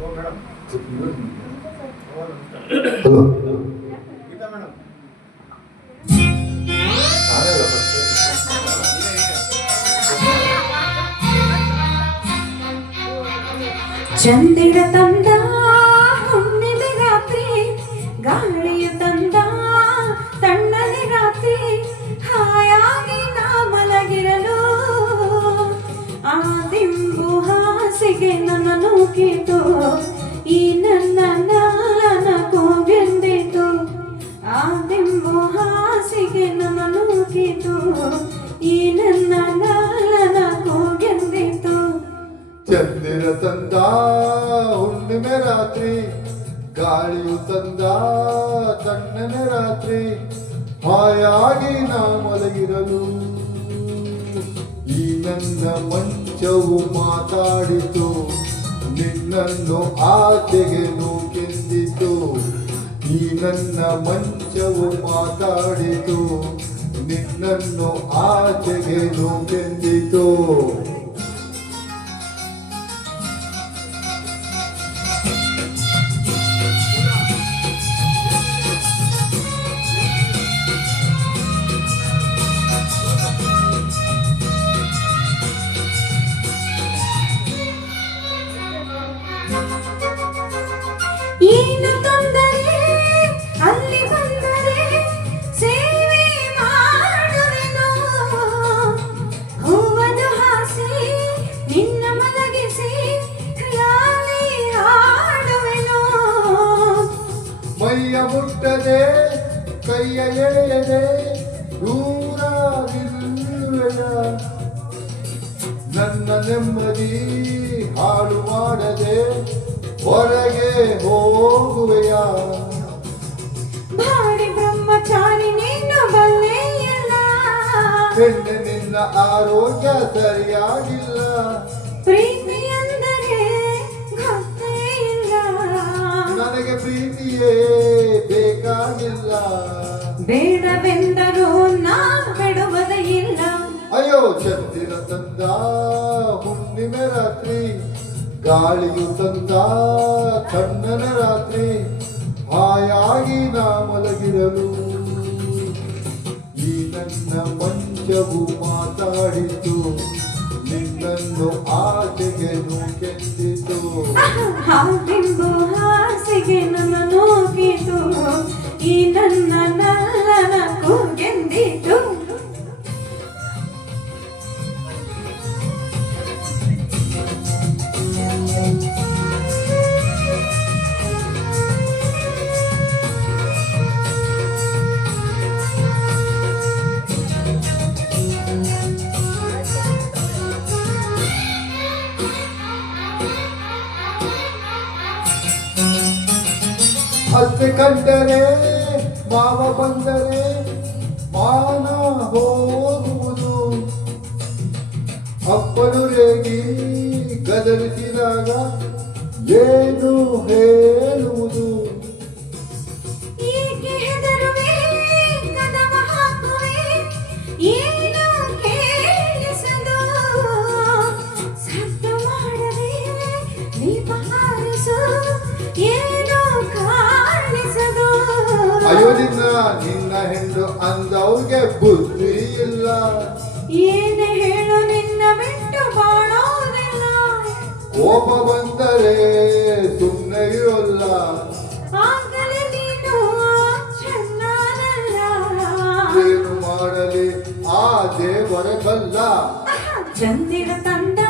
Hello ಚಂದಿರ ತಂದ ಹುಣ್ಣಿಮೆ ರಾತ್ರಿ, ಗಾಳಿಯ ತಂದ ತಣ್ಣನೆ ರಾತ್ರಿ, ಹಾಯಾಗಿ ನಾ ಮಲಗಿರಲು ಆ ದಿಂಬು ಹಾಸಿಗೆ ನನ್ನ ನೂಕಿತು, ಈ ನನ್ನ ನಾಲನ ಕೂಗೆಂದಿತು. ಆ ದಿಂಬು ಹಾಸಿಗೆ ನನ್ನ ನೂಕಿತು, ಈ ನನ್ನ ನಾಲನ ಕೂಗೆಂದಿತು. ಚಂದಿರ ತಂದ ಹುಣ್ಣಿಮೆ ರಾತ್ರಿ, ಗಾಳಿಯು ತಂದ ತಣ್ಣನೆ ರಾತ್ರಿ, ಹಾಯಾಗಿ ನಾ ಮಲಗಿರಲು ಈ ನನ್ನ ಮಂಚವು ಮಾತಾಡಿತು, ನಿನ್ನನ್ನು ಆಚೆಗೆ ನೂಕೆಂದಿತು. ಈ ನನ್ನ ಮಂಚವು ಮಾತಾಡಿತು, ನಿನ್ನನ್ನು ಆಚೆಗೆ ನೂಕೆಂದಿತು. ಏನು ತೊಂದರೆ ಅಲ್ಲಿ ಬಂದರೆ ಸೇವೆ ಮಾಡುವೆನು, ಹೂವನ್ನು ಹಾಸಿ ನಿನ್ನ ಮಲಗಿಸಿ ಲಾಲಿ ಹಾಡುವೆನು. ಮೈಯ ಮುಟ್ಟದೆ ಕೈಯ ಎಳೆಯದೆ ದೂರ ನಿಲ್ಲುವೆಯ, ನನ್ನ ನೆಮ್ಮದಿ ಹಾಳು ಮಾಡದೆ ಹೊರಗೆ ಹೋಗುವೆಯ. ಭಾರಿ ಬ್ರಹ್ಮಚಾರಿ ನೀನು ಬಲ್ಲೆ ಇಲ್ಲ, ಹೆಣ್ಣೆ ನಿನ್ನ ಆರೋಗ್ಯ ಸರಿಯಾಗಿಲ್ಲ, ಪ್ರೀತಿ ಎಂದರೆ ಗೊತ್ತೇ ಇಲ್ಲ. ನನಗೆ ಪ್ರೀತಿಯೇ ಬೇಕಾಗಿಲ್ಲ, ಬೇಡವೆಂದರೂ ನಾ ಬಿಡುವುದೇ ಇಲ್ಲ. ಅಯ್ಯೋ ಚಂದಿರ ತಂದ ಹುಣ್ಣಿಮೆ ರಾತ್ರಿ, ಗಾಳಿಯು ತಂದ ತಣ್ಣನ ರಾತ್ರಿ, ಹಾಯಾಗಿ ನಾ ಮಲಗಿರಲು ಈ ನನ್ನ ಮಂಚವು ಮಾತಾಡಿತು, ನಿನ್ನನ್ನು ಆಚೆಗೆ ನೂಕೆಂದಿತು. ಹಾಗೆಂದು ಹಾಸಿಗೆ ನನ್ನ ನೂಕಿತು, ಈ ನನ್ನ ನಲ್ಲನ ಕೂಗೆಂದಿತು. ಅತ್ತೆ ಕಂಡರೆ ಮಾವ ಬಂದರೆ ಮಾನ ಹೋಗುವುದು, ಅಪ್ಪನು ರೇಗಿ ಗದರಿಸಿದಾಗ ಏನು ಹೇಳುವುದು. ಏಕೆ ಹೆದರುವೆ ಕದವ ಹಾಕುವೆ, ಏನು ಕೇಳಿಸದು, ಸದ್ದು ಮಾಡದೆ ದೀಪ ಹಾರಿಸು, ಏನು ಕಾಣಿಸದು. ಅಯ್ಯೋ ನಿನ್ನ ಹೆಣ್ಣು ಅಂದವ್ರಿಗೆ ಬುದ್ಧಿ ಇಲ್ಲ, ಏನೇ ಹೇಳು ನಿನ್ನ ಬಿಟ್ಟು ಬಾಳೋದಿಲ್ಲ. ಕೋಪ ಬಂದರೆ ಸುಮ್ಮನೆ ಇರೋಲ್ಲ, ಆಗಲೇ ನೀನು ಚೆನ್ನಾನಲ್ಲ. ಏನು ಮಾಡಲಿ ಆ ದೇವರ ಕಲ್ಲ. ಚಂದಿರ ತಂದ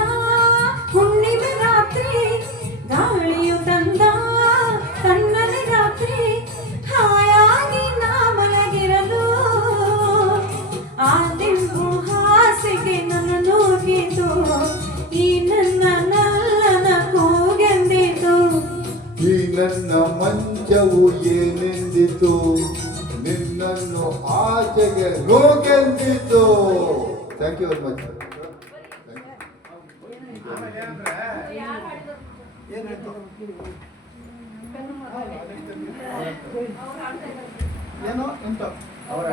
ಹುಣ್ಣಿಮೆ ರಾತ್ರಿ, ಗಾಳಿಯು ತಂದ ತಣ್ಣನೆ ರಾತ್ರಿ, ಹಾಯಾಗಿ ನಾ ಮಲಗಿರಲು ಆ ದಿಂಬು ಹಾಸಿಗೆ ನನ್ನ ನೂಕಿತು, ಈ ನನ್ನ ನಲ್ಲನ ಕೂಗೆಂದಿತು. ಈ ನನ್ನ ಮಂಚವು ಏನೆಂದಿತು, ನಿನ್ನನ್ನು ಆಚೆಗೆ ನೂಕೆಂದಿತು. Thank you very much. ಏನೋ ಎಂತ ಅವರ